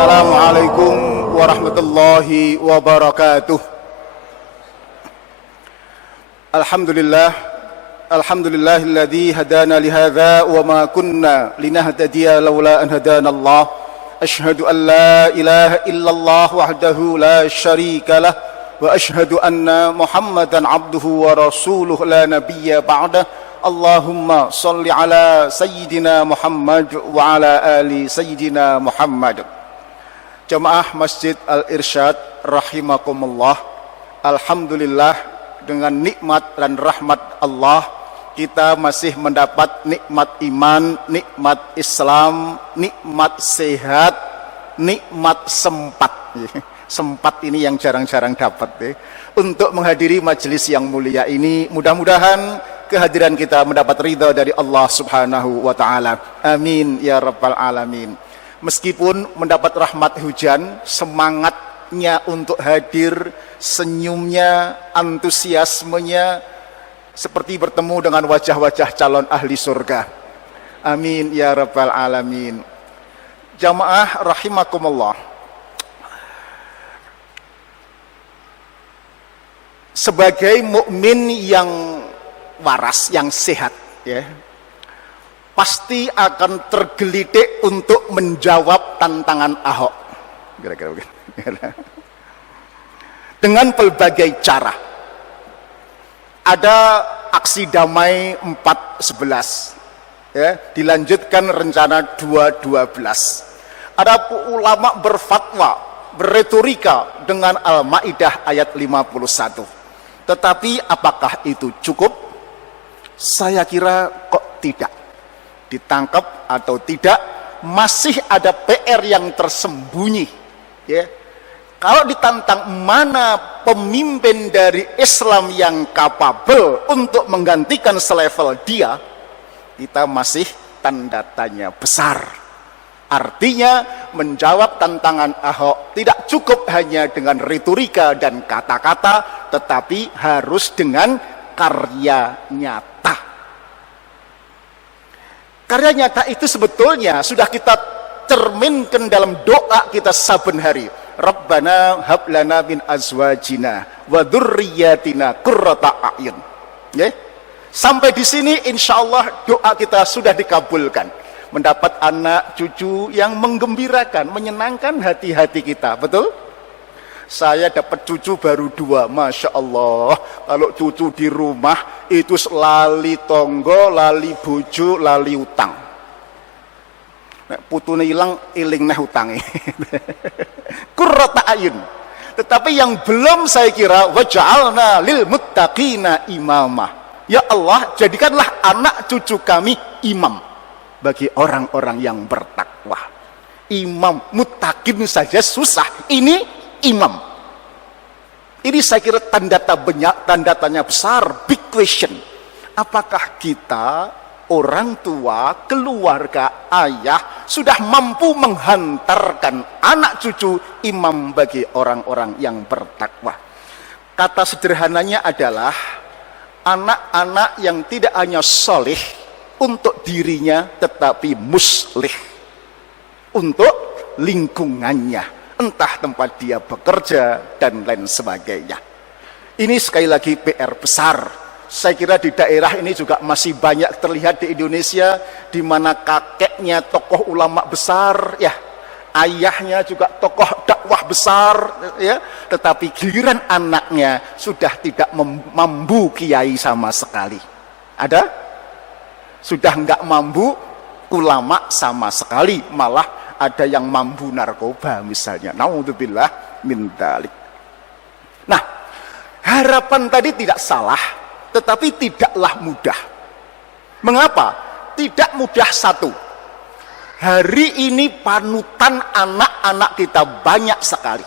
Assalamualaikum warahmatullahi wabarakatuh. Alhamdulillah, alhamdulillahilladzi hadana lihadza wa ma kunna linahtadiya laula an hadanallah. Asyhadu an la ilaha illallah wahdahu la syarika lah wa asyhadu anna Muhammadan abduhu wa rasuluhu la nabiyya ba'dah. Allahumma salli ala sayyidina Muhammad wa ala ali sayyidina Muhammad. Jamaah Masjid Al-Irsyad rahimakumullah. Alhamdulillah, dengan nikmat dan rahmat Allah kita masih mendapat nikmat iman, nikmat Islam, nikmat sehat, nikmat sempat. Sempat ini yang jarang-jarang dapat untuk menghadiri majelis yang mulia ini. Mudah-mudahan kehadiran kita mendapat ridha dari Allah Subhanahu wa taala. Amin ya rabbal alamin. Meskipun mendapat rahmat hujan, semangatnya untuk hadir, senyumnya, antusiasmenya seperti bertemu dengan wajah-wajah calon ahli surga. Amin ya rabbal alamin. Jamaah rahimakumullah. Sebagai mukmin yang waras, yang sehat, ya, pasti akan tergelitik untuk menjawab tantangan Ahok. Kira-kira begitu. Dengan berbagai cara. Ada aksi damai 4.11, ya, dilanjutkan rencana 2.12. Ada ulama berfatwa, berretorika dengan Al-Maidah ayat 51. Tetapi apakah itu cukup? Saya kira kok tidak. Ditangkap atau tidak, masih ada PR yang tersembunyi, ya. Kalau ditantang mana pemimpin dari Islam yang kapabel untuk menggantikan selevel dia, kita masih tanda tanya besar. Artinya menjawab tantangan Ahok tidak cukup hanya dengan retorika dan kata-kata, tetapi harus dengan karya nyata. Karya nyata itu sebetulnya sudah kita cerminkan dalam doa kita saben hari. Rabbana hab lana min azwajina wa dzurriyyatina qurrata a'yun. Ya. Sampai di sini insyaallah doa kita sudah dikabulkan. Mendapat anak cucu yang menggembirakan, menyenangkan hati-hati kita. Betul? Saya dapat cucu baru 2, Masya Allah. Kalau cucu di rumah itu lali tonggo, lali bojo, lali utang. Nek putune ilang, iling neh utange. Qurrata ayun. Tetapi yang belum saya kira, waj'alna lil muttaqina imama. Ya Allah, jadikanlah anak cucu kami imam bagi orang-orang yang bertakwa. Imam, muttaqin saja susah, ini imam. Ini saya kira tanda tanya besar, big question. Apakah kita, orang tua, keluarga, ayah, sudah mampu menghantarkan anak cucu imam bagi orang-orang yang bertakwa? Kata sederhananya adalah anak-anak yang tidak hanya soleh untuk dirinya, tetapi muslih untuk lingkungannya, entah tempat dia bekerja dan lain sebagainya. Ini sekali lagi PR besar. Saya kira di daerah ini juga masih banyak terlihat di Indonesia, di mana kakeknya tokoh ulama besar, ya, ayahnya juga tokoh dakwah besar, ya, tetapi giliran anaknya sudah tidak mampu kiai sama sekali. Ada? Sudah enggak mampu ulama sama sekali, malah ada yang mampu narkoba misalnya. Naudzubillah min dzalik. Nah, harapan tadi tidak salah, tetapi tidaklah mudah. Mengapa? Tidak mudah satu. Hari ini panutan anak-anak kita banyak sekali.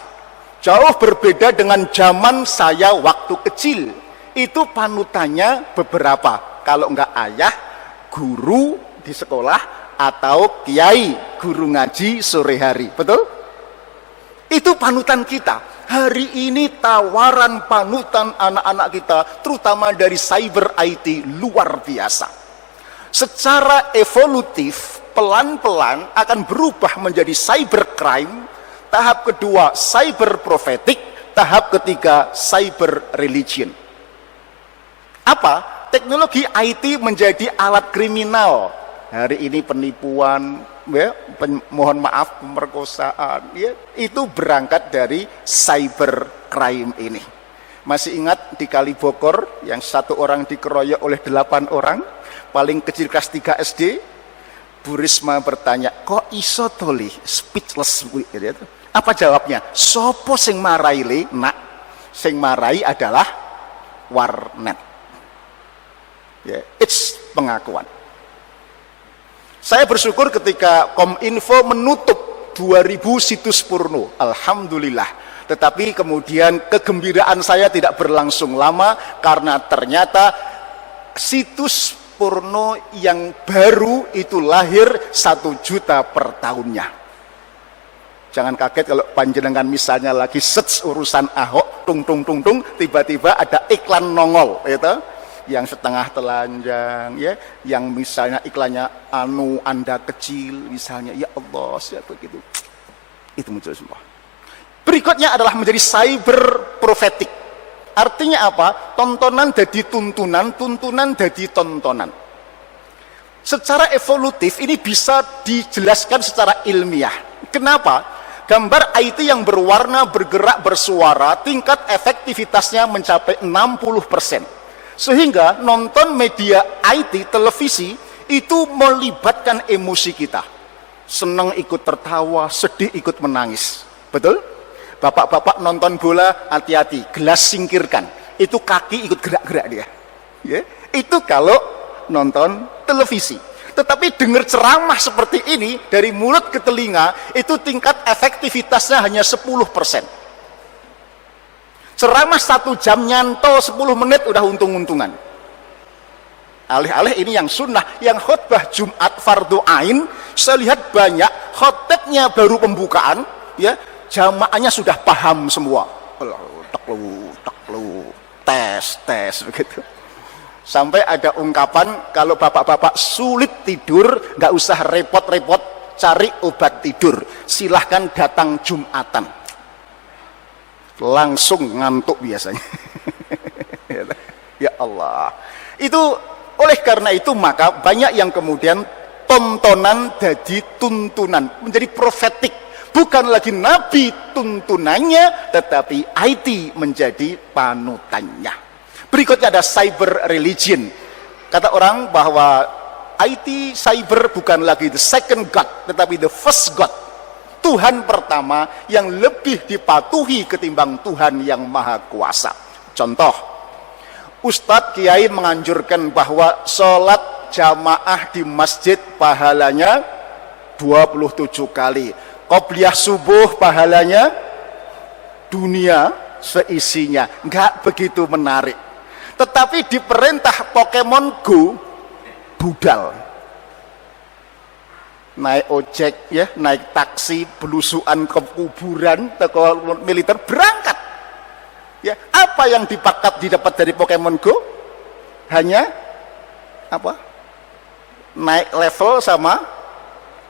Jauh berbeda dengan zaman saya waktu kecil. Itu panutannya beberapa. Kalau enggak ayah, guru di sekolah, atau kiai, guru ngaji sore hari. Betul? Itu panutan kita. Hari ini tawaran panutan anak-anak kita, terutama dari cyber IT, luar biasa. Secara evolutif, pelan-pelan akan berubah menjadi cybercrime, tahap kedua cyber prophetic, tahap ketiga cyber religion. Apa? Teknologi IT menjadi alat kriminal. Hari ini penipuan, ya, mohon maaf, pemerkosaan, ya, itu berangkat dari cyber crime ini. Masih ingat di Kalibokor yang satu orang dikeroyok oleh 8 orang, paling kecil kelas 3 SD? Bu Risma bertanya, kok iso toli speechless gitu. Apa jawabnya? Sopo sing marai le? Nak, sing marai adalah warnet. Ya, it's pengakuan. Saya bersyukur ketika Kominfo menutup 2000 situs porno. Alhamdulillah. Tetapi kemudian kegembiraan saya tidak berlangsung lama karena ternyata situs porno yang baru itu lahir 1 juta per tahunnya. Jangan kaget kalau panjenengan misalnya lagi search urusan Ahok, tung, tiba-tiba ada iklan nongol, gitu. Yang setengah telanjang, ya, yang misalnya iklannya Anda kecil, misalnya, ya Allah, siapa gitu. Itu muncul semua. Berikutnya adalah menjadi cyber prophetic. Artinya apa? Tontonan jadi tuntunan, tuntunan jadi tontonan. Secara evolutif ini bisa dijelaskan secara ilmiah. Kenapa? Gambar IT yang berwarna, bergerak, bersuara, tingkat efektivitasnya mencapai 60%. Sehingga nonton media IT, televisi, itu melibatkan emosi kita. Senang ikut tertawa, sedih ikut menangis. Betul? Bapak-bapak nonton bola, hati-hati, gelas singkirkan. Itu kaki ikut gerak-gerak dia. Ya? Itu kalau nonton televisi. Tetapi dengar ceramah seperti ini, dari mulut ke telinga, itu tingkat efektivitasnya hanya 10%. Ceramah 1 jam nyanto 10 menit udah untung-untungan. Alih-alih ini yang sunnah, yang khutbah Jumat fardu ain, saya lihat banyak khotibnya baru pembukaan, ya, jamaahnya sudah paham semua. Teklu, tes begitu. Sampai ada ungkapan kalau bapak-bapak sulit tidur, nggak usah repot-repot cari obat tidur, silahkan datang Jumatan. Langsung ngantuk biasanya. Ya Allah. Itu oleh karena itu maka banyak yang kemudian tontonan jadi tuntunan, menjadi profetik. Bukan lagi nabi tuntunannya, tetapi IT menjadi panutannya. Berikutnya ada cyber religion. Kata orang bahwa IT cyber bukan lagi the second God, tetapi the first God. Tuhan pertama yang lebih dipatuhi ketimbang Tuhan yang maha kuasa. Contoh, Ustadz Kiai menganjurkan bahwa sholat jamaah di masjid pahalanya 27 kali. Qobliyah subuh pahalanya dunia seisinya. Enggak begitu menarik. Tetapi di perintah Pokemon Go, budal. Naik ojek, ya, naik taksi, belusuan ke kuburan, ke militer, berangkat. Ya, apa yang didapat dari Pokemon Go? Hanya apa? Naik level sama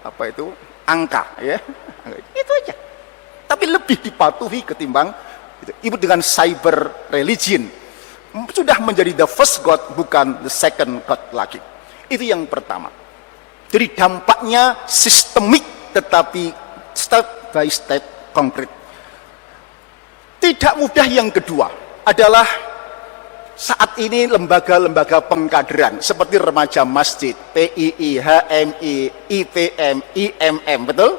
apa itu? Angka, ya. Itu aja. Tapi lebih dipatuhi ketimbang itu dengan cyber religion. Sudah menjadi the first God, bukan the second God lagi. Itu yang pertama. Jadi dampaknya sistemik, tetapi step by step konkret. Tidak mudah yang kedua adalah saat ini lembaga-lembaga pengkaderan seperti remaja masjid, PII, HMI, IPM, IMM, betul?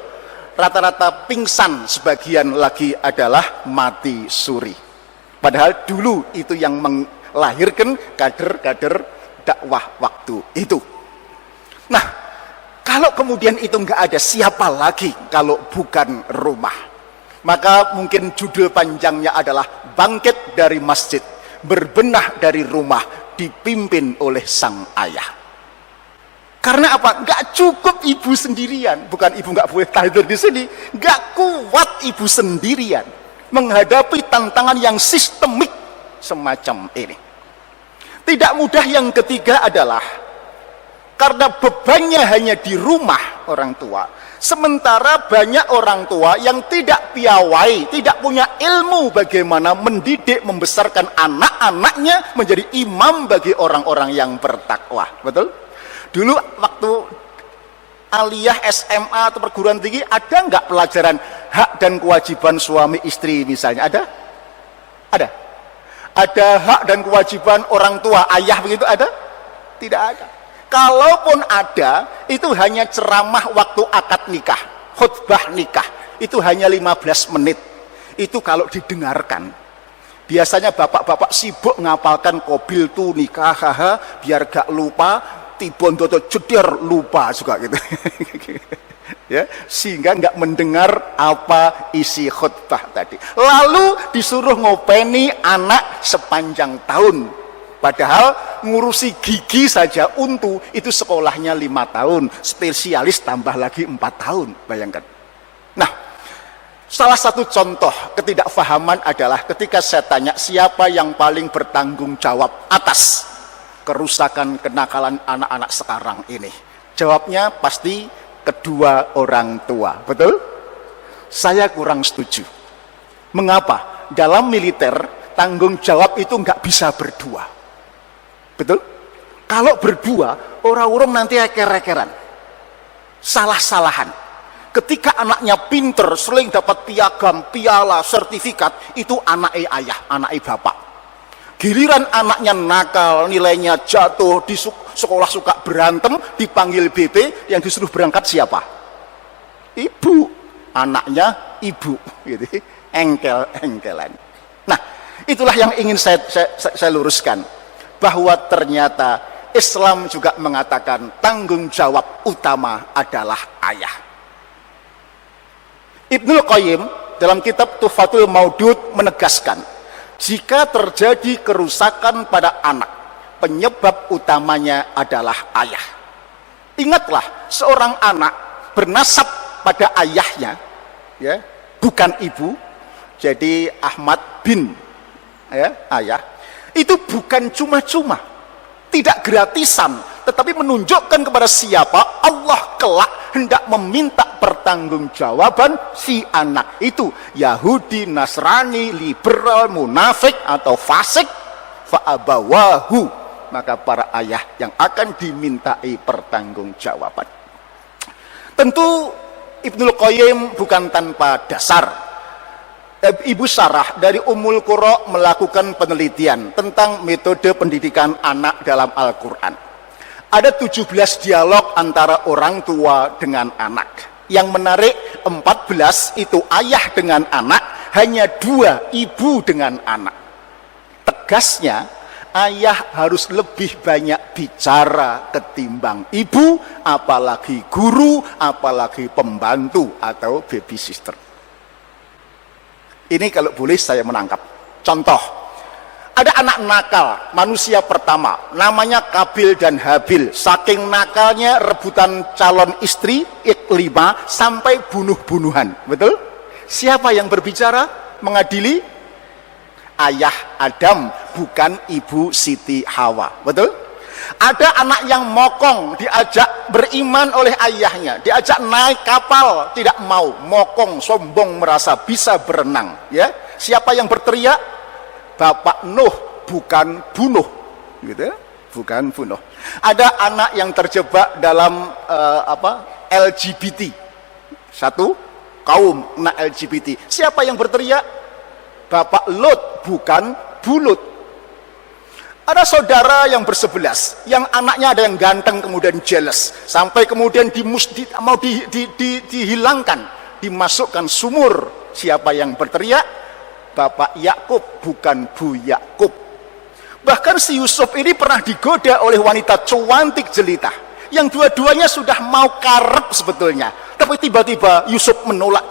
Rata-rata pingsan, sebagian lagi adalah mati suri. Padahal dulu itu yang melahirkan kader-kader dakwah waktu itu. Nah, kalau kemudian itu nggak ada, siapa lagi kalau bukan rumah? Maka mungkin judul panjangnya adalah Bangkit dari Masjid, Berbenah dari Rumah, dipimpin oleh sang ayah. Karena apa? Nggak cukup ibu sendirian. Bukan ibu nggak boleh tahdir di sini. Nggak kuat ibu sendirian menghadapi tantangan yang sistemik semacam ini. Tidak mudah yang ketiga adalah Karena bebannya hanya di rumah orang tua. Sementara banyak orang tua yang tidak piawai, tidak punya ilmu bagaimana mendidik, membesarkan anak-anaknya menjadi imam bagi orang-orang yang bertakwa. Betul? Dulu waktu aliyah SMA atau perguruan tinggi, ada nggak pelajaran hak dan kewajiban suami istri misalnya? Ada? Ada? Ada hak dan kewajiban orang tua, ayah begitu ada? Tidak ada. Kalaupun ada, itu hanya ceramah waktu akad nikah, khutbah nikah. Itu hanya 15 menit. Itu kalau didengarkan. Biasanya bapak-bapak sibuk ngapalkan kobil tuh nikah, biar gak lupa, tibon toto jeder lupa juga gitu. Ya, sehingga nggak mendengar apa isi khutbah tadi. Lalu disuruh ngopeni anak sepanjang tahun. Padahal ngurusi gigi saja untu itu sekolahnya 5 tahun, spesialis tambah lagi 4 tahun, bayangkan. Nah, salah satu contoh ketidakfahaman adalah ketika saya tanya siapa yang paling bertanggung jawab atas kerusakan kenakalan anak-anak sekarang ini. Jawabnya pasti kedua orang tua, betul? Saya kurang setuju. Mengapa? Dalam militer tanggung jawab itu nggak bisa berdua. Betul? Kalau berdua, orang-orang nanti eker-ekeran, salah-salahan. Ketika anaknya pinter, sering dapat piagam, piala, sertifikat, itu anak ayah, anak bapak. Giliran anaknya nakal, nilainya jatuh, di sekolah suka berantem, dipanggil BP, yang disuruh berangkat siapa? Ibu. Anaknya ibu. Gitu. Engkel-engkelan. Nah, itulah yang ingin saya luruskan. Bahwa ternyata Islam juga mengatakan tanggung jawab utama adalah ayah. Ibnul Qayyim dalam kitab Tuhfatul Maudud menegaskan, jika terjadi kerusakan pada anak, penyebab utamanya adalah ayah. Ingatlah, seorang anak bernasab pada ayahnya, ya, bukan ibu. Jadi Ahmad bin, ya, ayah. Itu bukan cuma-cuma, tidak gratisan, tetapi menunjukkan kepada siapa Allah kelak hendak meminta pertanggungjawaban si anak itu. Yahudi, Nasrani, liberal, munafik atau fasik, fa'abawahu, maka para ayah yang akan dimintai pertanggungjawaban. Tentu Ibnul Qayyim bukan tanpa dasar. Ibu Sarah dari Ummul Qura melakukan penelitian tentang metode pendidikan anak dalam Al-Quran. Ada 17 dialog antara orang tua dengan anak. Yang menarik 14 itu ayah dengan anak, hanya 2 ibu dengan anak. Tegasnya, ayah harus lebih banyak bicara ketimbang ibu, apalagi guru, apalagi pembantu atau babysitter. Ini kalau boleh saya menangkap. Contoh, ada anak nakal, manusia pertama, namanya Kabil dan Habil. Saking nakalnya rebutan calon istri, iklima, sampai bunuh-bunuhan. Betul? Siapa yang berbicara, mengadili? Ayah Adam, bukan ibu Siti Hawa. Betul? Ada anak yang mokong, diajak beriman oleh ayahnya, diajak naik kapal, tidak mau, mokong, sombong, merasa bisa berenang. Ya, siapa yang berteriak? Bapak Nuh, bukan bunuh, gitu, bukan bunuh. Ada anak yang terjebak dalam LGBT, satu kaum anak LGBT. Siapa yang berteriak? Bapak Lut, bukan bulut. Ada saudara yang bersebelas, yang anaknya ada yang ganteng kemudian jealous, sampai kemudian mau dihilangkan, dimasukkan sumur. Siapa yang berteriak? Bapak Yakub, bukan Bu Yakub. Bahkan si Yusuf ini pernah digoda oleh wanita cantik jelita, yang dua-duanya sudah mau karep sebetulnya, tapi tiba-tiba Yusuf menolak.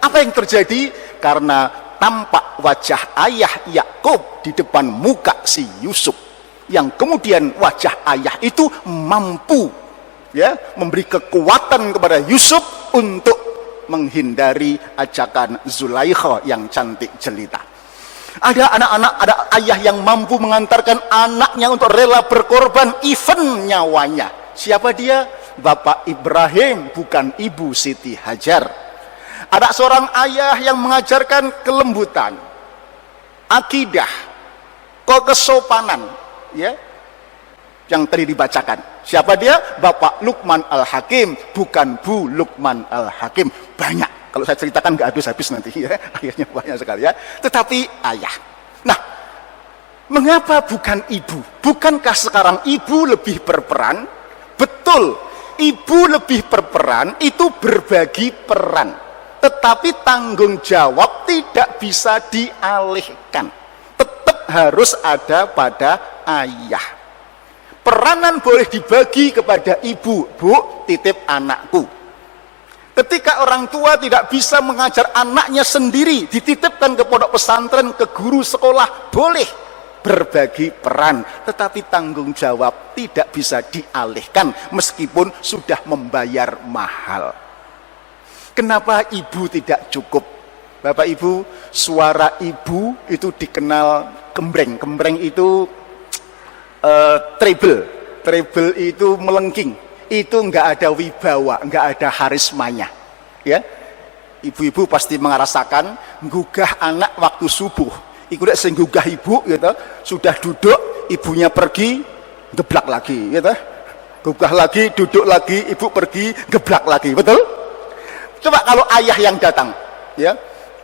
Apa yang terjadi? Karena tampak wajah ayah Yakub di depan muka si Yusuf, yang kemudian wajah ayah itu mampu, ya, memberi kekuatan kepada Yusuf untuk menghindari ajakan Zulaikha yang cantik jelita. Ada anak-anak, ada ayah yang mampu mengantarkan anaknya untuk rela berkorban, even nyawanya, Siapa dia? Bapak Ibrahim, bukan Ibu Siti Hajar. Ada seorang ayah yang mengajarkan kelembutan, akidah, kesopanan, ya, yang tadi dibacakan. Siapa dia? Bapak Luqman Al-Hakim, bukan Bu Luqman Al-Hakim. Banyak, kalau saya ceritakan nggak habis-habis nanti ya, akhirnya banyak sekali ya. Tetapi ayah. Nah, mengapa bukan ibu? Bukankah sekarang ibu lebih berperan? Betul, ibu lebih berperan, itu berbagi peran. Tetapi tanggung jawab tidak bisa dialihkan. Tetap harus ada pada ayah. Peranan boleh dibagi kepada ibu, Bu, titip anakku. Ketika orang tua tidak bisa mengajar anaknya sendiri, dititipkan ke pondok pesantren, ke guru sekolah, boleh berbagi peran. Tetapi tanggung jawab tidak bisa dialihkan meskipun sudah membayar mahal. Kenapa ibu tidak cukup? Bapak Ibu, suara ibu itu dikenal gembreng. Gembreng itu treble itu melengking, itu enggak ada wibawa, enggak ada harismanya, ya. Ibu-ibu pasti merasakan menggugah anak waktu subuh, ikut sing gugah ibu, gitu. Sudah duduk, ibunya pergi, geblak lagi, gitu. Gugah lagi, duduk lagi, ibu pergi, geblak lagi, betul? Coba kalau ayah yang datang, ya,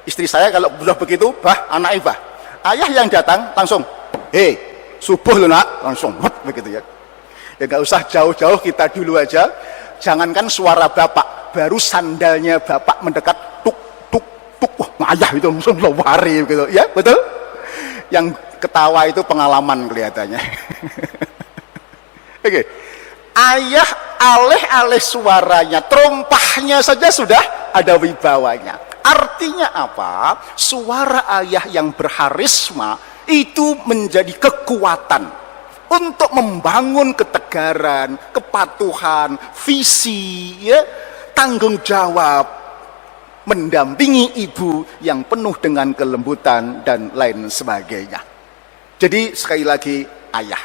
istri saya kalau sudah begitu, bah, anak ibah, ayah yang datang langsung, hei, subuh loh nak, langsung begitu ya. Ya nggak usah jauh-jauh, kita dulu aja. Jangankan suara bapak, baru sandalnya bapak mendekat, tuk tuk tuk, wah ayah itu langsung lari gitu ya, betul? Yang ketawa itu pengalaman kelihatannya. Oke, ayah aleh-aleh suaranya, terompahnya saja sudah ada wibawanya. Artinya apa? Suara ayah yang berharisma itu menjadi kekuatan untuk membangun ketegaran, kepatuhan, visi, ya, tanggung jawab, mendampingi ibu yang penuh dengan kelembutan dan lain sebagainya. Jadi sekali lagi, ayah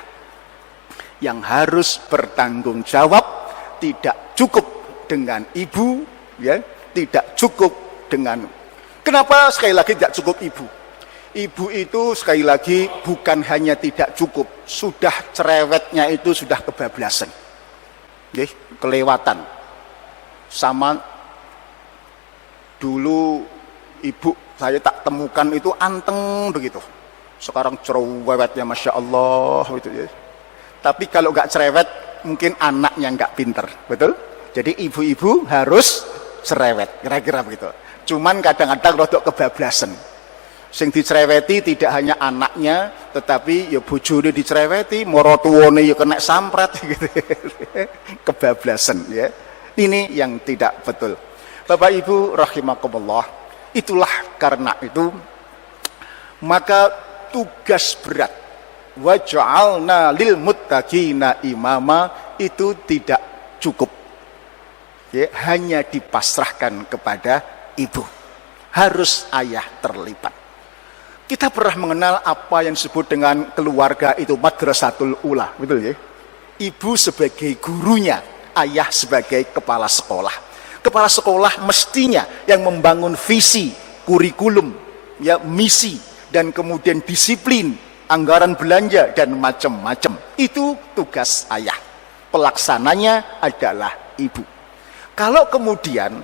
yang harus bertanggung jawab, tidak cukup dengan ibu, ya, tidak cukup dengan. Kenapa sekali lagi tidak cukup ibu? Ibu itu sekali lagi bukan hanya tidak cukup, sudah cerewetnya itu sudah kebablasan, kelewatan. Sama dulu ibu saya tak temukan itu anteng begitu. Sekarang cerewetnya Masya Allah gitu ya. Tapi kalau nggak cerewet mungkin anaknya nggak pinter, betul? Jadi ibu-ibu harus cerewet, kira-kira begitu. Cuman kadang-kadang rodok kebablasan. Sing dicereweti tidak hanya anaknya, tetapi ya bojone dicereweti, maratuwane ya kena sampret gitu. Kebablasan ya. Ini yang tidak betul. Bapak Ibu rahimakumullah, itulah karena itu maka tugas berat waj'alna lil muttaqina imama itu tidak cukup. Ya, hanya dipasrahkan kepada ibu. Harus ayah terlibat. Kita pernah mengenal apa yang disebut dengan keluarga itu madrasatul ula, betul ya? Ibu sebagai gurunya, ayah sebagai kepala sekolah. Kepala sekolah mestinya yang membangun visi, kurikulum, ya, misi, dan kemudian disiplin, anggaran belanja, dan macam-macam. Itu tugas ayah. Pelaksananya adalah ibu. Kalau kemudian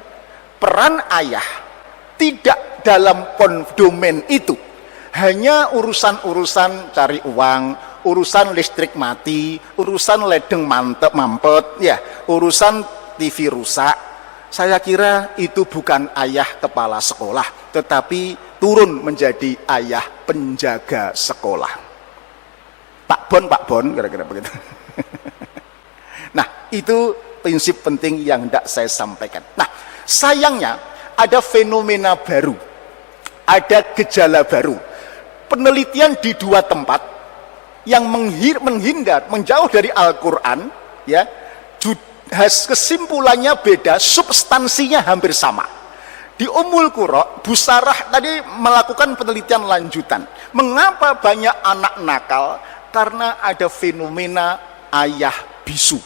peran ayah tidak dalam domain itu, hanya urusan-urusan cari uang, urusan listrik mati, urusan ledeng mampet, ya, urusan TV rusak. Saya kira itu bukan ayah kepala sekolah, tetapi turun menjadi ayah penjaga sekolah. Pak Bon, kira-kira begitu. Nah, itu prinsip penting yang tidak saya sampaikan. Nah, sayangnya ada fenomena baru, ada gejala baru. Penelitian di dua tempat yang menghindar, menjauh dari Al-Quran, ya, kesimpulannya beda, substansinya hampir sama. Di Ummul Qura, Bu Sarah tadi melakukan penelitian lanjutan. Mengapa banyak anak nakal? Karena ada fenomena ayah bisu.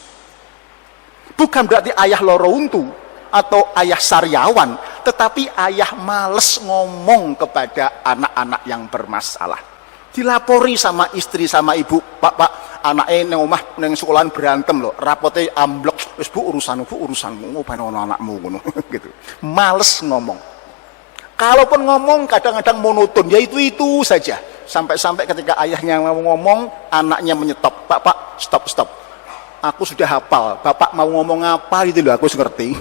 Bukan berarti ayah loro untu atau ayah sariawan, tetapi ayah males ngomong kepada anak-anak yang bermasalah. Dilapori sama istri sama ibu, pak anaknya neng omah neng sekolahan berantem loh, rapotnya amblok, wis bu urusanmu, ngopain anakmu ngono gitu. Males ngomong. Kalaupun ngomong kadang-kadang monoton, ya itu saja. Sampai-sampai ketika ayahnya ngomong, anaknya menyetop, pak stop. Aku sudah hafal, bapak mau ngomong apa gitu loh, aku ngerti.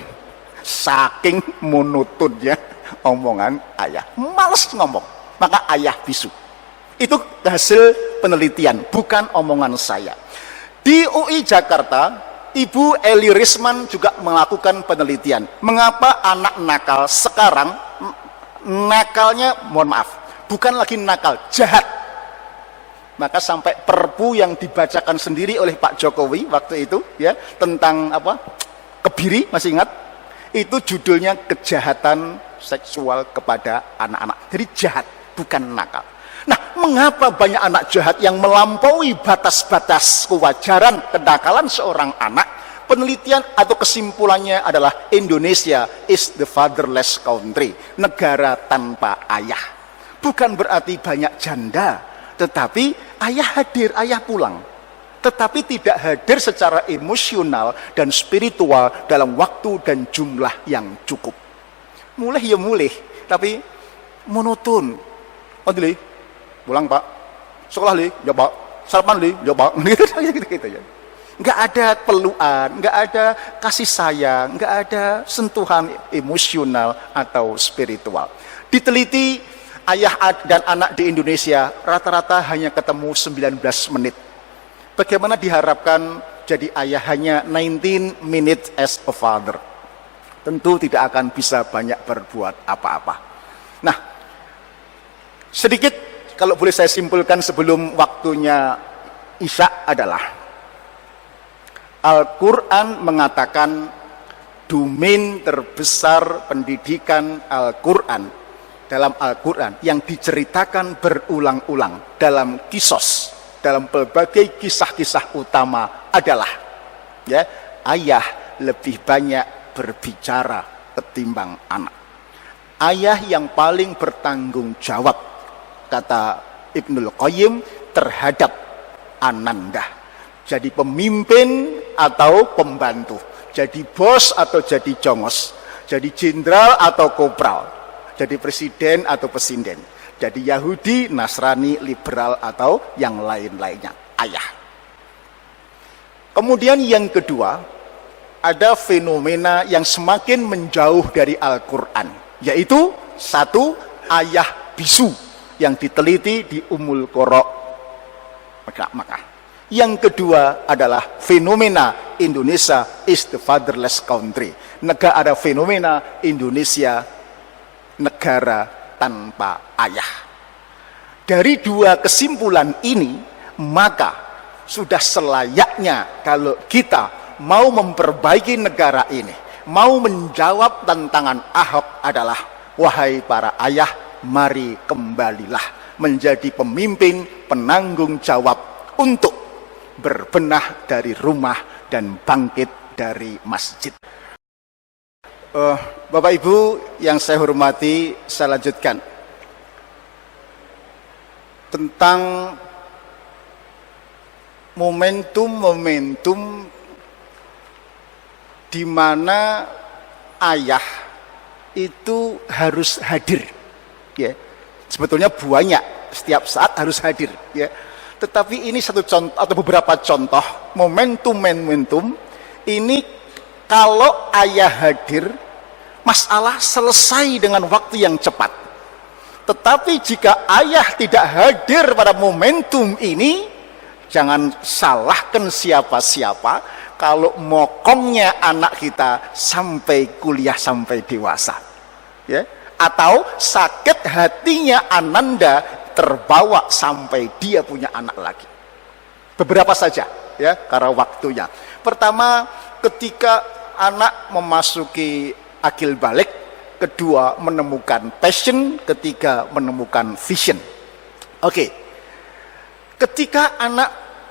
Saking monotonnya omongan ayah, males ngomong, maka ayah bisu. Itu hasil penelitian, bukan omongan saya. Di UI Jakarta, Ibu Eli Risman juga melakukan penelitian. Mengapa anak nakal sekarang nakalnya, mohon maaf, bukan lagi nakal, jahat. Maka sampai perpu yang dibacakan sendiri oleh Pak Jokowi waktu itu, ya, tentang apa? Kebiri, masih ingat? Itu judulnya kejahatan seksual kepada anak-anak. Jadi jahat, bukan nakal. Nah, mengapa banyak anak jahat yang melampaui batas-batas kewajaran kenakalan seorang anak? Penelitian atau kesimpulannya adalah Indonesia is the fatherless country, negara tanpa ayah. Bukan berarti banyak janda, tetapi ayah hadir, ayah pulang. Tetapi tidak hadir secara emosional dan spiritual dalam waktu dan jumlah yang cukup. Mulai ya mulai, tapi monoton. Odili, pulang pak, sekolah li, ya pak, sarapan li, ya pak, gitu ya. Nggak ada pelukan, nggak ada kasih sayang, nggak ada sentuhan emosional atau spiritual. Diteliti, ayah dan anak di Indonesia rata-rata hanya ketemu 19 menit. Bagaimana diharapkan jadi ayah hanya 19 minutes as a father? Tentu tidak akan bisa banyak berbuat apa-apa. Nah, sedikit kalau boleh saya simpulkan sebelum waktunya Isya adalah Al-Quran mengatakan domain terbesar pendidikan Al-Quran dalam Al-Quran yang diceritakan berulang-ulang dalam kisos, dalam berbagai kisah-kisah utama adalah ya, ayah lebih banyak berbicara ketimbang anak. Ayah yang paling bertanggung jawab, kata Ibnul Qayyim, terhadap ananda. Jadi pemimpin atau pembantu, jadi bos atau jadi jongos, jadi jenderal atau kopral, jadi presiden atau pesinden, jadi Yahudi, Nasrani, liberal atau yang lain-lainnya, ayah. Kemudian yang kedua, ada fenomena yang semakin menjauh dari Al-Quran, yaitu satu, ayah bisu yang diteliti di Ummul Qura Makkah. Yang kedua adalah fenomena Indonesia is the fatherless country. Ada fenomena Indonesia negara tanpa ayah. Dari dua kesimpulan ini, maka sudah selayaknya kalau kita mau memperbaiki negara ini, mau menjawab tantangan Ahok adalah, wahai para ayah, mari kembalilah menjadi pemimpin penanggung jawab untuk berbenah dari rumah dan bangkit dari masjid. Bapak Ibu yang saya hormati, saya lanjutkan tentang momentum-momentum di mana ayah itu harus hadir, ya. Sebetulnya banyak, setiap saat harus hadir, ya. Tetapi ini satu contoh atau beberapa contoh momentum-momentum ini, kalau ayah hadir, masalah selesai dengan waktu yang cepat. Tetapi jika ayah tidak hadir pada momentum ini, jangan salahkan siapa-siapa kalau mokongnya anak kita sampai kuliah, sampai dewasa, ya, atau sakit hatinya ananda terbawa sampai dia punya anak lagi. Beberapa saja, ya, karena waktunya. Pertama, ketika anak memasuki akil balik, kedua menemukan passion, ketiga menemukan vision. Oke. Ketika anak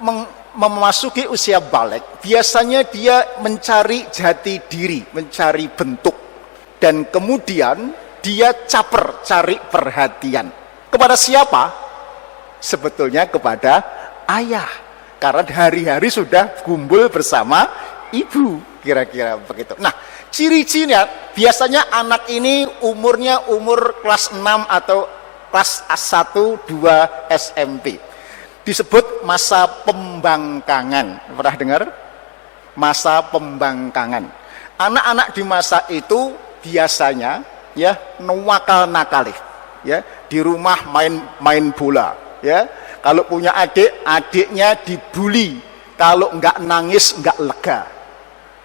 memasuki usia balik, biasanya dia mencari jati diri, mencari bentuk, dan kemudian dia caper, cari perhatian. Kepada siapa? Sebetulnya kepada ayah, karena hari-hari sudah kumpul bersama ibu, kira-kira begitu. Nah, ciri-cirinya biasanya anak ini umurnya umur kelas 6 atau kelas 1, 2 SMP. Disebut masa pembangkangan. Pernah dengar? Masa pembangkangan. Anak-anak di masa itu biasanya ya nakal-nakali, ya, di rumah main bola, ya. Kalau punya adik, adiknya dibully. Kalau enggak nangis enggak lega.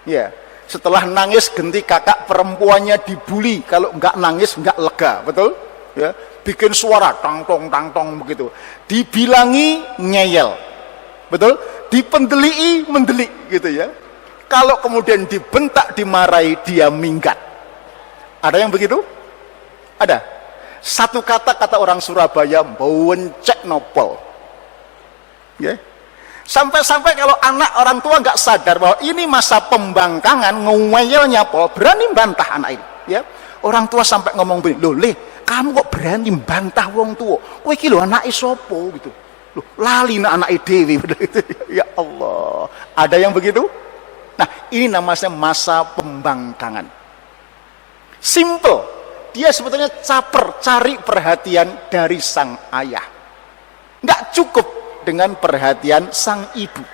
Ya. Setelah nangis ganti kakak perempuannya dibully, kalau enggak nangis enggak lega, betul? Ya. Bikin suara tang tong begitu, dibilangi ngeyel, betul, dipendelii mendelik gitu ya. Kalau kemudian dibentak dimarahi dia minggat. Ada yang begitu? Ada. Satu kata orang Surabaya, bowencek nopol, ya. Sampai-sampai kalau anak orang tua nggak sadar bahwa ini masa pembangkangan, ngeyelnya pol, berani bantah anak ini, ya. Orang tua sampai ngomong begini, loh Le, kamu kok berani bantah wong tua? Kowe iki lho anake sapa gitu. Loh, lali nak anake dhewe. Ya Allah. Ada yang begitu? Nah, ini namanya masa pembangkangan. Simple. Dia sebetulnya caper, cari perhatian dari sang ayah. Enggak cukup dengan perhatian sang ibu.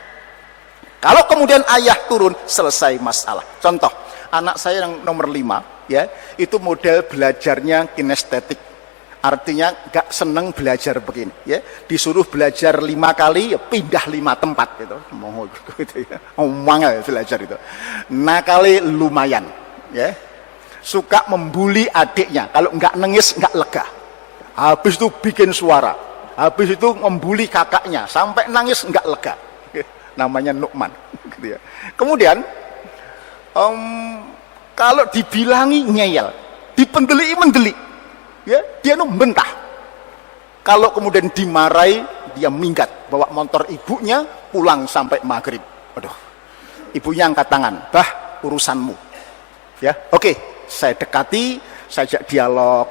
Kalau kemudian ayah turun, selesai masalah. Contoh, anak saya yang nomor 5, ya, itu model belajarnya kinestetik, artinya gak seneng belajar begini, ya, disuruh belajar 5 kali ya pindah 5 tempat gitu, mau gitu ya, mangel belajar itu, nakali lumayan, ya, suka membuli adiknya, kalau nggak nangis nggak lega, habis itu bikin suara, habis itu membuli kakaknya sampai nangis nggak lega, namanya Nukman, gitu ya. Kemudian kalau dibilangi ngeyel, dipendeli mendelik, ya, dia membentah. Kalau kemudian dimarahi, dia minggat, bawa motor ibunya pulang sampai maghrib. Aduh, ibunya angkat tangan, bah urusanmu, ya, oke, saya dekati, saya ajak dialog.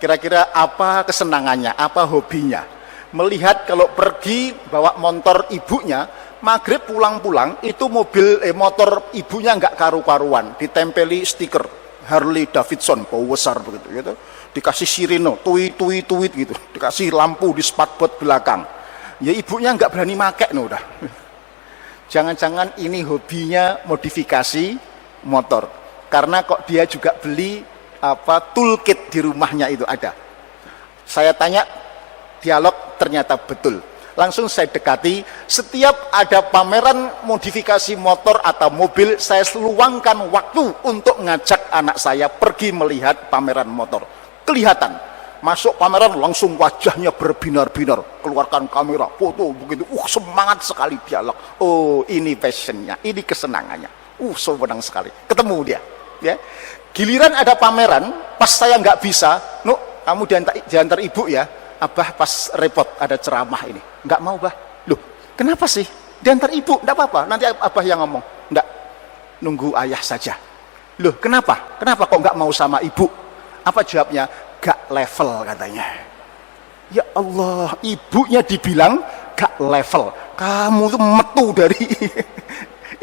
Kira-kira apa kesenangannya, apa hobinya? Melihat kalau pergi bawa motor ibunya, maghrib pulang-pulang itu motor ibunya nggak karu-karuan, ditempeli stiker Harley Davidson besar begitu, gitu. Dikasih sireno, tuit gitu, dikasih lampu di spakbor belakang. Ya ibunya nggak berani make, no, udah. Jangan-jangan ini hobinya modifikasi motor, karena kok dia juga beli toolkit di rumahnya itu ada. Saya tanya, dialog ternyata betul. Langsung saya dekati, setiap ada pameran modifikasi motor atau mobil, saya luangkan waktu untuk ngajak anak saya pergi melihat pameran motor. Kelihatan, masuk pameran langsung wajahnya berbinar-binar, keluarkan kamera, foto begitu, semangat sekali dialog. Oh, ini passionnya, ini kesenangannya. Senang sekali, ketemu dia. Ya. Giliran ada pameran, pas saya nggak bisa, kamu diantar ibu ya. Abah pas repot ada ceramah ini, nggak mau bah. Loh, kenapa sih? Diantar ibu, nggak apa-apa. Nanti abah yang ngomong. Nggak, nunggu ayah saja. Loh, kenapa? Kenapa kok nggak mau sama ibu? Apa jawabnya? Gak level katanya. Ya Allah, ibunya dibilang gak level. Kamu tuh metu dari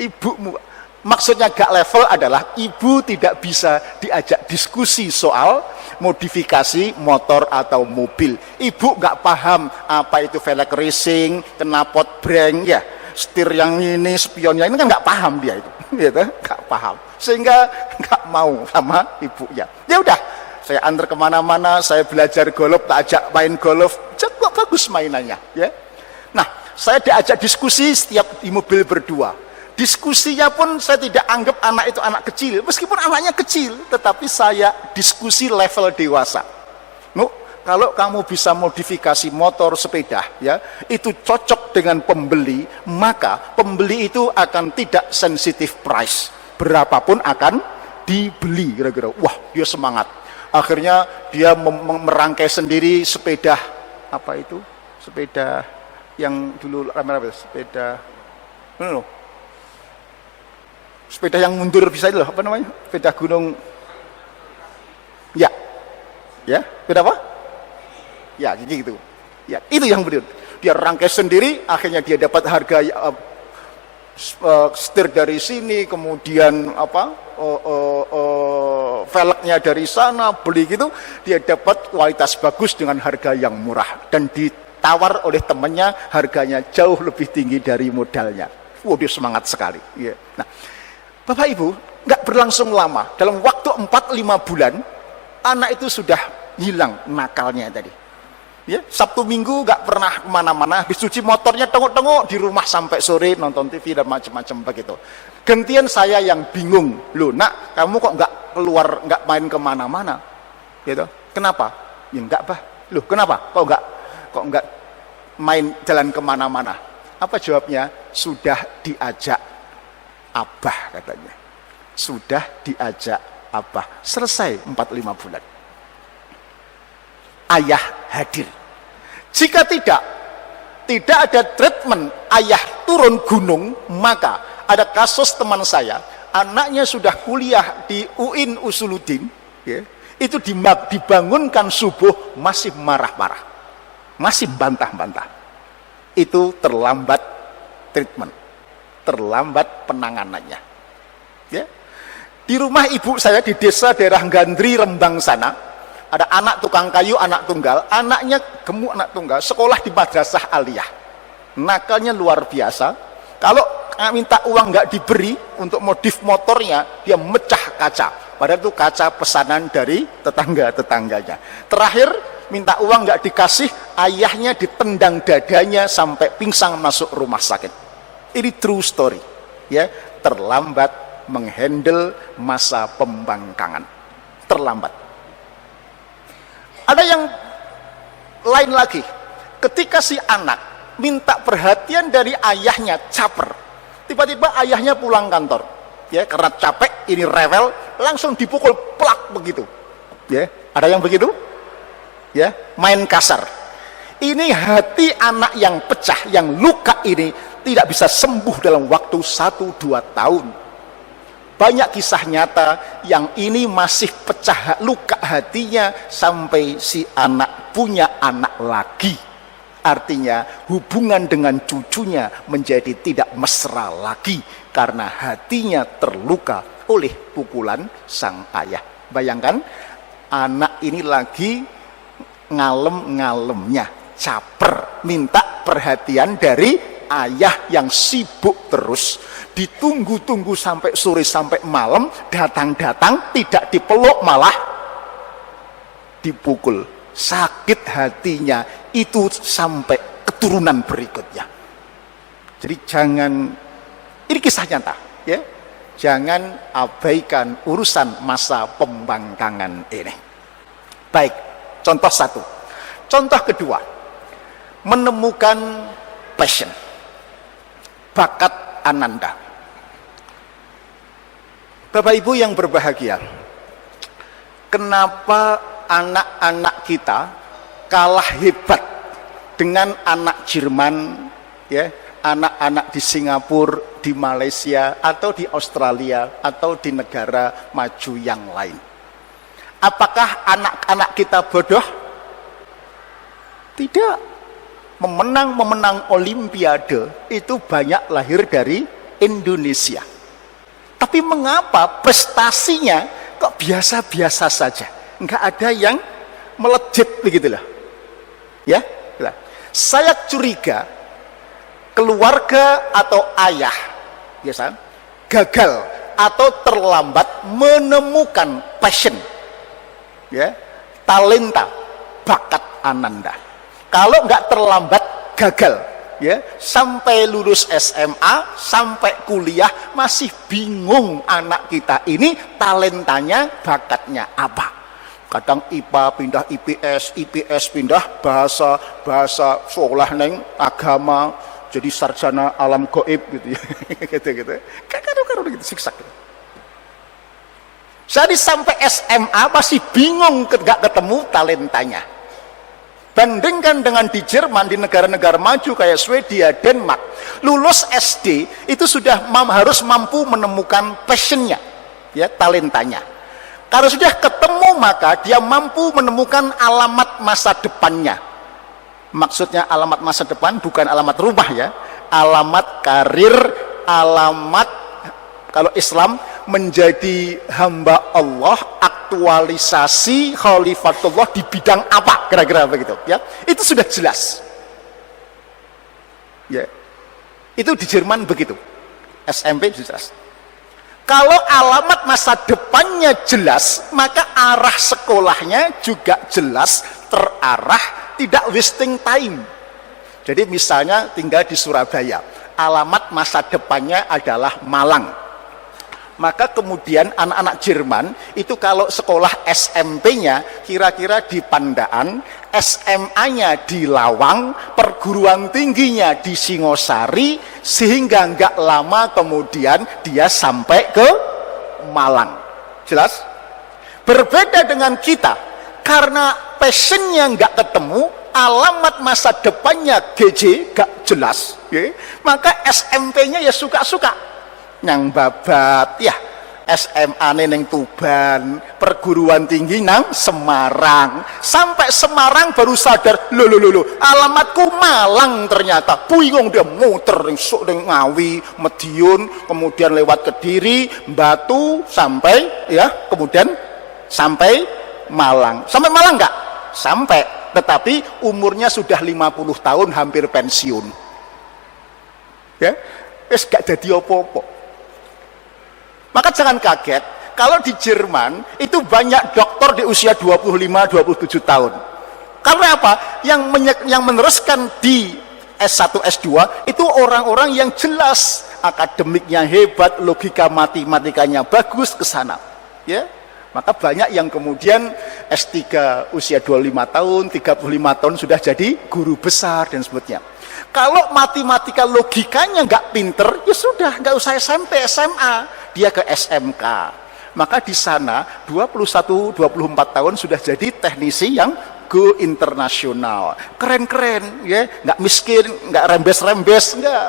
ibumu. Maksudnya gak level adalah ibu tidak bisa diajak diskusi soal modifikasi motor atau mobil. Ibu gak paham apa itu velg racing, knalpot breng, ya, setir yang ini, spionnya ini kan gak paham dia itu, gitu, gak paham. Sehingga gak mau sama ibunya. Ya udah, saya antar kemana-mana, saya belajar golf, tak ajak main golf, cukup bagus mainannya, ya. Nah, saya diajak diskusi setiap di mobil berdua. Diskusinya pun saya tidak anggap anak itu anak kecil, meskipun anaknya kecil, tetapi saya diskusi level dewasa. Kalau kamu bisa modifikasi motor sepeda, ya, itu cocok dengan pembeli, maka pembeli itu akan tidak sensitif price, berapapun akan dibeli, kira-kira. Wah, dia semangat. Akhirnya dia merangkai sendiri sepeda, apa itu? Sepeda yang dulu rame-rame, sepeda Ini loh. Sepeda yang mundur bisa itu loh, apa namanya? Sepeda gunung. Ya. Ya, sepeda apa? Ya, gitu. Ya, itu yang benar. Dia rangkai sendiri, akhirnya dia dapat harga setir dari sini, kemudian velgnya dari sana, beli gitu, dia dapat kualitas bagus dengan harga yang murah dan ditawar oleh temannya harganya jauh lebih tinggi dari modalnya. Dia semangat sekali. Ya. Nah, Bapak Ibu, nggak berlangsung lama, dalam waktu 4-5 bulan, anak itu sudah hilang nakalnya tadi. Ya, Sabtu Minggu nggak pernah kemana-mana, habis cuci motornya tengok-tengok di rumah sampai sore nonton TV dan macam-macam begitu. Gantian saya yang bingung, loh nak, kamu kok nggak keluar, nggak main kemana-mana, gitu? Kenapa? Ya nggak bah, loh kenapa? Kok nggak main jalan kemana-mana? Apa jawabnya? Sudah diajak Abah katanya. Sudah diajak Abah. Selesai 4-5 bulan. Ayah hadir. Jika tidak ada treatment ayah turun gunung, maka ada kasus teman saya, anaknya sudah kuliah di UIN Usuluddin, ya, itu dibangunkan subuh masih marah-marah, masih bantah-bantah. Itu terlambat treatment, terlambat penanganannya. Ya. Di rumah ibu saya di desa daerah Gandri, Rembang sana, ada anak tukang kayu, anak tunggal, anaknya gemuk, anak tunggal, sekolah di madrasah aliyah. Nakalnya luar biasa. Kalau minta uang nggak diberi untuk modif motornya, dia mecah kaca. Padahal itu kaca pesanan dari tetangga-tetangganya. Terakhir minta uang nggak dikasih, ayahnya ditendang dadanya sampai pingsan masuk rumah sakit. Ini true story. Ya, terlambat menghandle masa pembangkangan. Terlambat. Ada yang lain lagi. Ketika si anak minta perhatian dari ayahnya, caper. Tiba-tiba ayahnya pulang kantor. Ya, karena capek, ini rewel, langsung dipukul plak begitu. Ya, ada yang begitu? Ya, main kasar. Ini hati anak yang pecah, yang luka ini tidak bisa sembuh dalam waktu 1-2 tahun. Banyak kisah nyata yang ini masih pecah luka hatinya sampai si anak punya anak lagi. Artinya hubungan dengan cucunya menjadi tidak mesra lagi karena hatinya terluka oleh pukulan sang ayah. Bayangkan anak ini lagi ngalem-ngalemnya, caper, minta perhatian dari ayah yang sibuk terus. Ditunggu-tunggu sampai sore sampai malam, datang-datang tidak dipeluk malah dipukul. Sakit hatinya itu sampai keturunan berikutnya. Jadi jangan, ini kisah nyata ya, jangan abaikan urusan masa pembangkangan ini. Baik, contoh satu. Contoh kedua, menemukan passion, bakat Ananda. Bapak Ibu yang berbahagia, kenapa anak-anak kita kalah hebat dengan anak Jerman, ya, anak-anak di Singapura, di Malaysia, atau di Australia, atau di negara maju yang lain? Apakah anak-anak kita bodoh? Tidak. Memenang Olimpiade itu banyak lahir dari Indonesia. Tapi mengapa prestasinya kok biasa-biasa saja? Enggak ada yang melejit begitulah. Ya, saya curiga keluarga atau ayah biasa gagal atau terlambat menemukan passion, ya, talenta, bakat Ananda. Kalau enggak terlambat gagal, ya, sampai lulus SMA, sampai kuliah masih bingung anak kita ini talentanya, bakatnya apa. Kadang IPA pindah IPS, IPS pindah bahasa sekolah neng agama, jadi sarjana alam gaib gitu ya. gitu. Kadang-kadang gitu siksak. Jadi sampai SMA masih bingung, gak ketemu talentanya. Bandingkan dengan di Jerman, di negara-negara maju kayak Swedia, Denmark, lulus SD itu sudah harus mampu menemukan passionnya, ya, talentanya. Kalau sudah ketemu maka dia mampu menemukan alamat masa depannya. Maksudnya alamat masa depan bukan alamat rumah, ya, alamat karir, alamat kalau Islam menjadi hamba Allah, aktualisasi khalifatullah di bidang apa, kira-kira begitu, ya. Itu sudah jelas, ya. Itu di Jerman begitu, SMP jelas. Kalau alamat masa depannya jelas, maka arah sekolahnya juga jelas, terarah, tidak wasting time. Jadi misalnya tinggal di Surabaya, alamat masa depannya adalah Malang. Maka kemudian anak-anak Jerman itu kalau sekolah SMP-nya kira-kira di Pandaan, SMA-nya di Lawang, perguruan tingginya di Singosari, sehingga nggak lama kemudian dia sampai ke Malang. Jelas? Berbeda dengan kita, karena passionnya nggak ketemu, alamat masa depannya GJ gak jelas, ya, maka SMP-nya ya suka-suka. Yang babat, ya, SMA neng Tuban, perguruan tinggi nang Semarang. Sampai Semarang baru sadar, loh, alamatku Malang ternyata. Bingung dia muter sok neng Ngawi, Madiun, kemudian lewat Kediri, Batu, sampai, ya, kemudian sampai Malang. Sampai Malang enggak? Sampai, tetapi umurnya sudah 50 tahun, hampir pensiun. Ya, wis gak jadi apa-apa. Maka jangan kaget kalau di Jerman itu banyak dokter di usia 25-27 tahun. Karena apa? Yang meneruskan di S1, S2 itu orang-orang yang jelas, akademiknya hebat, logika matematikanya bagus, ke sana, ya. Maka banyak yang kemudian S3 usia 25 tahun, 35 tahun sudah jadi guru besar dan sebagainya. Kalau matematika logikanya nggak pinter, ya sudah, nggak usah SMP, SMA, dia ke SMK. Maka di sana 21-24 tahun sudah jadi teknisi yang go internasional. Keren-keren, ya, nggak miskin, nggak rembes-rembes, nggak.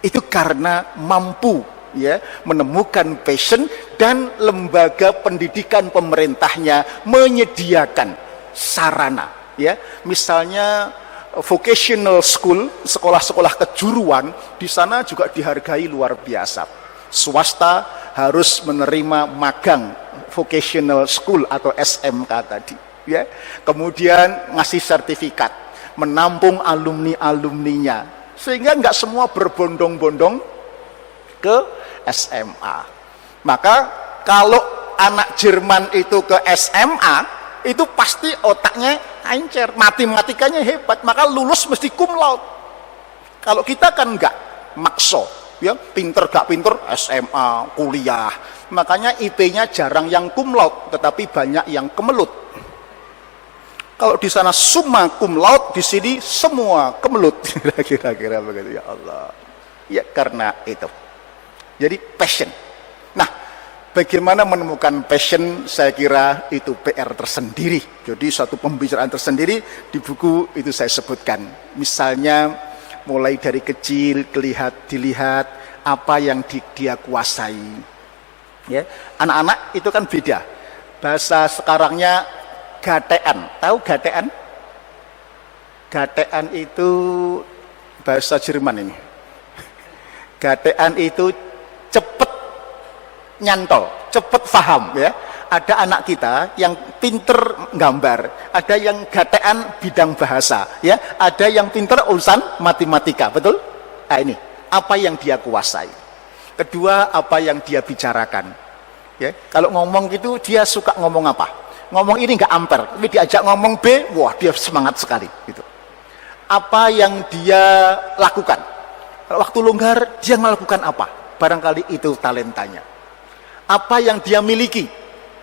Itu karena mampu, ya, menemukan passion, dan lembaga pendidikan pemerintahnya menyediakan sarana, ya. Misalnya vocational school, sekolah-sekolah kejuruan di sana juga dihargai luar biasa. Swasta harus menerima magang vocational school atau SMK tadi, ya. Kemudian ngasih sertifikat, menampung alumni-alumninya, sehingga nggak semua berbondong-bondong ke SMA. Maka kalau anak Jerman itu ke SMA, itu pasti otaknya encer, matematikanya hebat, maka lulus mesti cum laude. Kalau kita kan enggak, makso, ya, pinter gak pinter, SMA, kuliah. Makanya IP-nya jarang yang cum laude, tetapi banyak yang kemelut. Kalau di sana summa cum laude, di sini semua kemelut. Kira-kira begitu, ya Allah. Ya karena itu. Jadi passion. Nah, bagaimana menemukan passion, saya kira itu PR tersendiri. Jadi satu pembicaraan tersendiri di buku itu saya sebutkan. Misalnya mulai dari kecil dilihat apa yang dia kuasai. Ya, anak-anak itu kan beda. Bahasa sekarangnya gatean. Tahu gatean? Gatean itu bahasa Jerman ini. Gatean itu cepet nyantol, cepet paham, ya. Ada anak kita yang pinter gambar, ada yang gatean bidang bahasa, ya, ada yang pinter urusan matematika, betul? Nah, ini apa yang dia kuasai. Kedua, apa yang dia bicarakan, ya. Kalau ngomong gitu dia suka ngomong apa? Ngomong ini nggak amper, tapi diajak ngomong B, wah dia semangat sekali, gitu. Apa yang dia lakukan? Kalau waktu longgar dia melakukan apa? Barangkali itu talentanya. Apa yang dia miliki,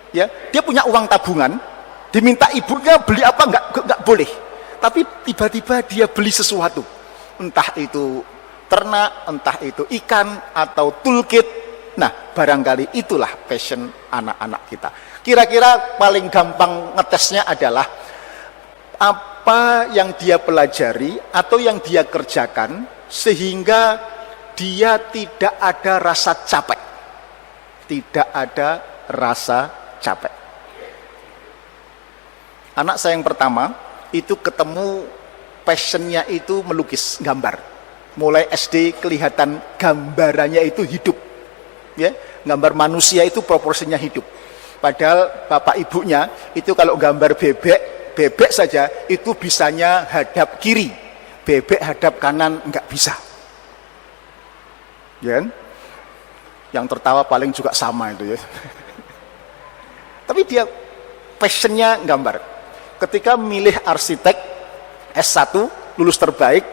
ya, dia punya uang tabungan, diminta ibunya beli apa nggak boleh, tapi tiba-tiba dia beli sesuatu, entah itu ternak, entah itu ikan atau toolkit. Nah, barangkali itulah passion anak-anak kita. Kira-kira paling gampang ngetesnya adalah apa yang dia pelajari atau yang dia kerjakan sehingga dia tidak ada rasa capek. Tidak ada rasa capek. Anak saya yang pertama itu ketemu passionnya itu melukis, gambar. Mulai SD kelihatan gambarannya itu hidup. Ya, gambar manusia itu proporsinya hidup. Padahal bapak ibunya itu kalau gambar bebek saja itu bisanya hadap kiri, bebek hadap kanan enggak bisa. Ya kan? Yang tertawa paling juga sama itu ya. Tapi dia passionnya gambar. Ketika milih arsitek S1 lulus terbaik,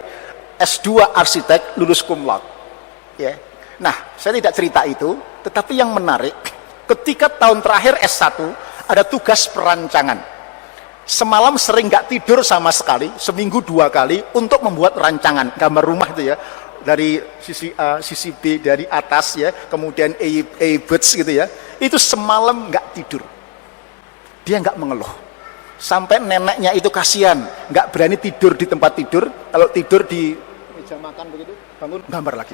S2 arsitek lulus cum laude. Ya. Nah, saya tidak cerita itu, tetapi yang menarik, ketika tahun terakhir S1 ada tugas perancangan. Semalam sering nggak tidur sama sekali, seminggu 2 kali untuk membuat rancangan gambar rumah itu ya, dari sisi A, sisi B, dari atas ya, kemudian A-birds gitu ya. Itu semalam nggak tidur, dia nggak mengeluh. Sampai neneknya itu kasihan, nggak berani tidur di tempat tidur. Kalau tidur di meja makan begitu, bangun gambar lagi.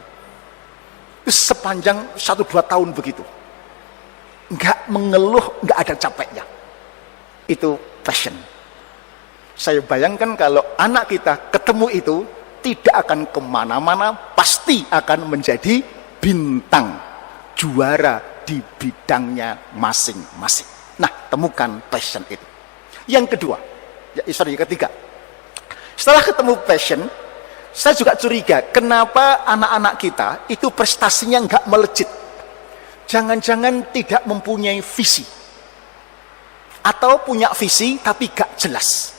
Itu sepanjang 1-2 tahun begitu, nggak mengeluh, nggak ada capeknya. Itu passion. Saya bayangkan kalau anak kita ketemu itu, tidak akan kemana-mana, pasti akan menjadi bintang, juara di bidangnya masing-masing. Nah, temukan passion itu. Yang kedua, ketiga. Setelah ketemu passion, saya juga curiga kenapa anak-anak kita itu prestasinya nggak melejit. Jangan-jangan tidak mempunyai visi. Atau punya visi tapi gak jelas.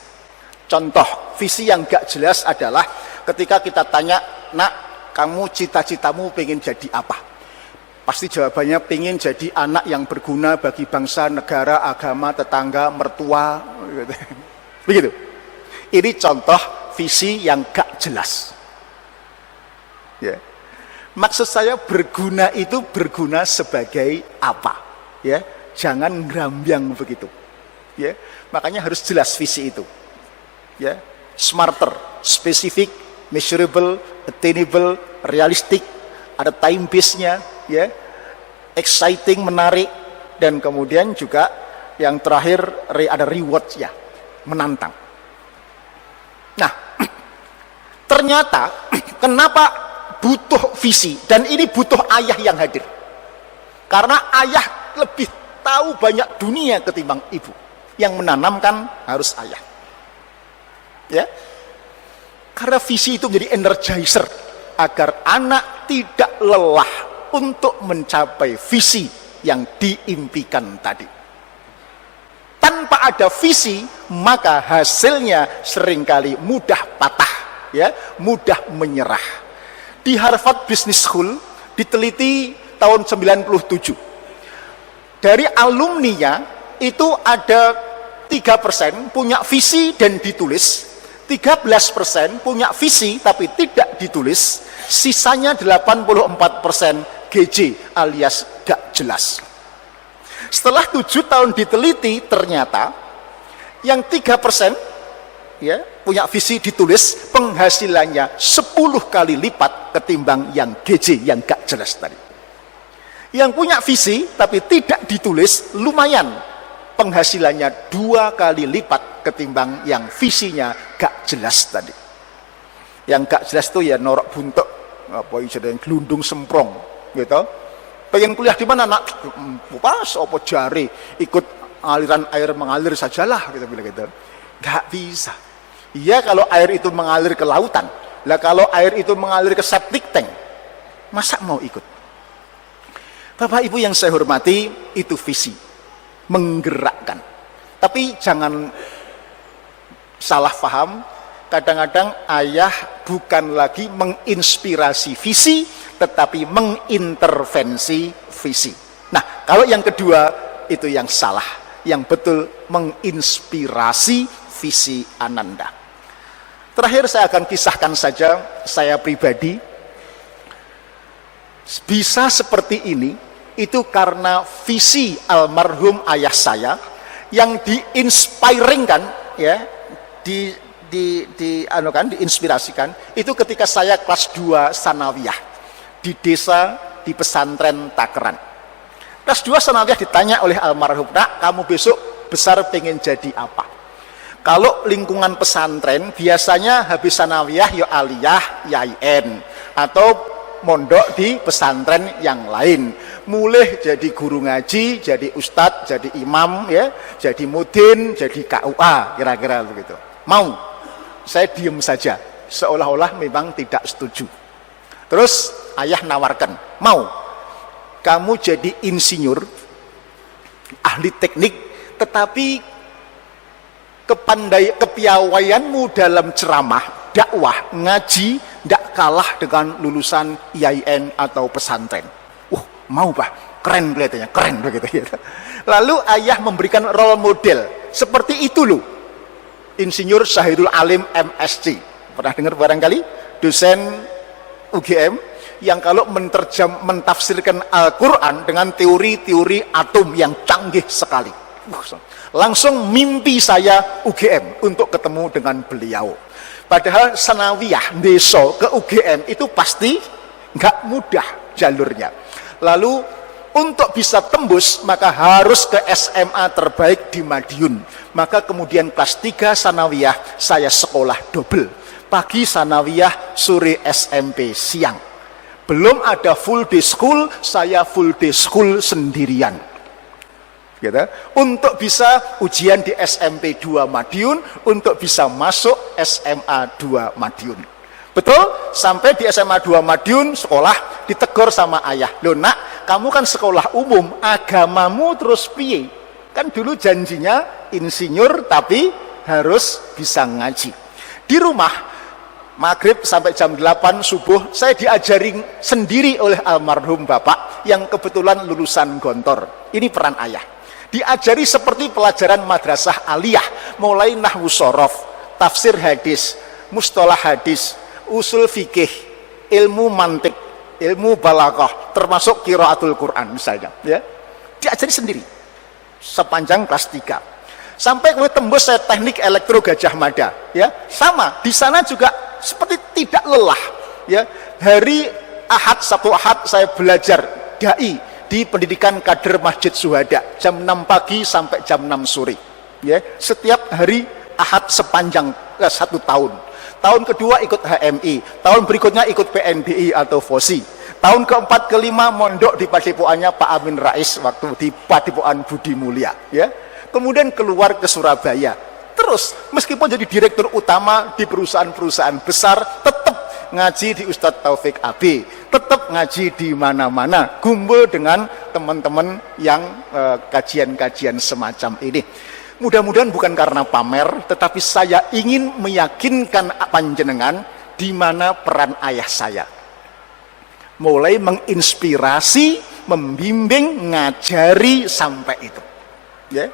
Contoh, visi yang gak jelas adalah ketika kita tanya, nak, kamu cita-citamu pengen jadi apa? Pasti jawabannya pengen jadi anak yang berguna bagi bangsa, negara, agama, tetangga, mertua. Begitu. Ini contoh visi yang gak jelas. Ya. Maksud saya berguna itu berguna sebagai apa? Ya, jangan ngerambiang begitu. Ya, makanya harus jelas visi itu. Ya, smarter, specific, measurable, attainable, realistic, ada time base-nya, ya, exciting, menarik, dan kemudian juga yang terakhir ada reward-nya, menantang. Nah, ternyata kenapa butuh visi, dan ini butuh ayah yang hadir. Karena ayah lebih tahu banyak dunia ketimbang ibu. Yang menanamkan harus ayah. Ya. Karena visi itu menjadi energizer agar anak tidak lelah untuk mencapai visi yang diimpikan tadi. Tanpa ada visi, maka hasilnya seringkali mudah patah, ya, mudah menyerah. Di Harvard Business School diteliti tahun 97. Dari alumninya itu ada 3% punya visi dan ditulis, 13% punya visi tapi tidak ditulis, sisanya 84% GJ alias gak jelas. Setelah 7 tahun diteliti, ternyata yang 3% ya, punya visi ditulis, penghasilannya 10 kali lipat ketimbang yang GJ yang gak jelas tadi. Yang punya visi tapi tidak ditulis, lumayan, penghasilannya 2 kali lipat ketimbang yang visinya gak jelas tadi. Yang gak jelas itu ya norok buntuk, apa istilahnya gelundung semprong, gitu. Pengen kuliah di mana, nak? Pas apa jari ikut aliran air mengalir sajalah, kita bilang gitu. Gak bisa. Iya kalau air itu mengalir ke lautan, lah kalau air itu mengalir ke septic tank, masa mau ikut? Bapak Ibu yang saya hormati, itu visi, menggerakkan. Tapi jangan salah paham, kadang-kadang ayah bukan lagi menginspirasi visi, tetapi mengintervensi visi. Nah, kalau yang kedua itu yang salah, yang betul menginspirasi visi Ananda. Terakhir saya akan kisahkan saja saya pribadi. Bisa seperti ini, itu karena visi almarhum ayah saya yang diinspiringkan, ya, diinspirasikan itu ketika saya kelas 2 sanawiyah di desa di pesantren Takeran. Kelas 2 sanawiyah ditanya oleh almarhum, "Nak, kamu besok besar pengen jadi apa?" Kalau lingkungan pesantren biasanya habis sanawiyah ya aliyah, yain atau mondok di pesantren yang lain. Mulai jadi guru ngaji, jadi ustadz, jadi imam, ya, jadi mudin, jadi KUA, kira-kira begitu. Mau? Saya diem saja, seolah-olah memang tidak setuju. Terus ayah nawarkan, mau? Kamu jadi insinyur, ahli teknik, tetapi kepiawaianmu dalam ceramah, dakwah, ngaji, tidak kalah dengan lulusan IAIN atau pesantren. Mau Pak, keren kelihatannya, keren begitu. Lalu ayah memberikan role model, seperti itu loh. Insinyur Syahidul Alim MSc, pernah dengar barangkali? Dosen UGM, yang kalau mentafsirkan Al-Quran dengan teori-teori atom yang canggih sekali. Langsung mimpi saya UGM untuk ketemu dengan beliau. Padahal sanawiyah desa ke UGM itu pasti nggak mudah jalurnya. Lalu untuk bisa tembus maka harus ke SMA terbaik di Madiun. Maka kemudian kelas 3 sanawiyah saya sekolah double. Pagi sanawiyah, sore SMP siang. Belum ada full day school, saya full day school sendirian. Gitu. Untuk bisa ujian di SMP 2 Madiun, untuk bisa masuk SMA 2 Madiun. Betul? Sampai di SMA 2 Madiun sekolah ditegur sama ayah. Loh nak, kamu kan sekolah umum, agamamu terus piye? Kan dulu janjinya insinyur tapi harus bisa ngaji. Di rumah maghrib sampai jam 8 subuh saya diajarin sendiri oleh almarhum bapak yang kebetulan lulusan Gontor. Ini peran ayah. Diajari seperti pelajaran madrasah aliyah, mulai nahwu shorof, tafsir hadis, mustalah hadis, usul fikih, ilmu mantik, ilmu balaghah, termasuk qiraatul Quran misalnya, ya. Diajari sendiri sepanjang kelas 3. Sampai kemudian tembus saya teknik elektro Gajah Mada, ya. Sama, di sana juga seperti tidak lelah, ya. Hari Ahad, Sabtu Ahad saya belajar dai di pendidikan kader Masjid Syuhada jam 6 pagi sampai jam 6 sore, ya. Setiap hari Ahad sepanjang 1 tahun. Tahun kedua ikut HMI, tahun berikutnya ikut PNBI atau FOSI. Tahun keempat kelima mondok di Padepokannya Pak Amin Rais waktu di Padepokan Budi Mulia, ya. Kemudian keluar ke Surabaya. Terus meskipun jadi direktur utama di perusahaan-perusahaan besar, tetap ngaji di Ustadz Taufik AB, tetap ngaji di mana-mana, gumbul dengan teman-teman yang kajian-kajian semacam ini. Mudah-mudahan bukan karena pamer, tetapi saya ingin meyakinkan panjenengan di mana peran ayah saya. Mulai menginspirasi, membimbing, ngajari sampai itu. Ya.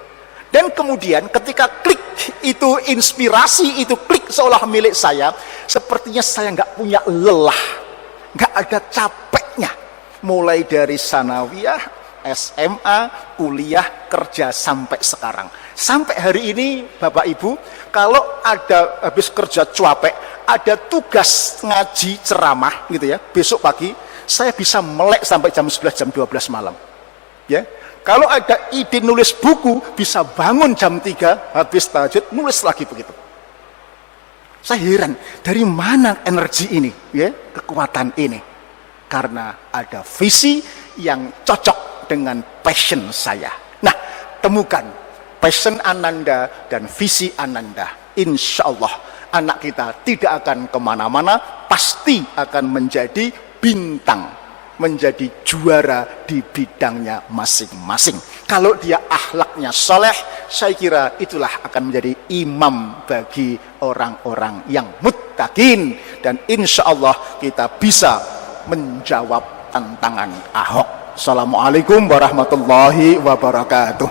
Dan kemudian ketika klik itu inspirasi, itu klik seolah milik saya, sepertinya saya nggak punya lelah, nggak ada capeknya. Mulai dari sanawiyah, SMA, kuliah, kerja sampai sekarang. Sampai hari ini Bapak Ibu, kalau ada habis kerja capek, ada tugas ngaji ceramah gitu ya, besok pagi saya bisa melek sampai jam 11 jam 12 malam. Ya. Kalau ada ide nulis buku, bisa bangun jam 3 habis tahajud nulis lagi begitu. Saya heran, dari mana energi ini, ya, kekuatan ini? Karena ada visi yang cocok dengan passion saya. Nah, temukan passion Ananda dan visi Ananda. Insya Allah anak kita tidak akan kemana-mana, pasti akan menjadi bintang, menjadi juara di bidangnya masing-masing. Kalau dia akhlaknya soleh, saya kira itulah akan menjadi imam bagi orang-orang yang muttaqin. Dan insya Allah kita bisa menjawab tantangan Ahok. Assalamualaikum warahmatullahi wabarakatuh.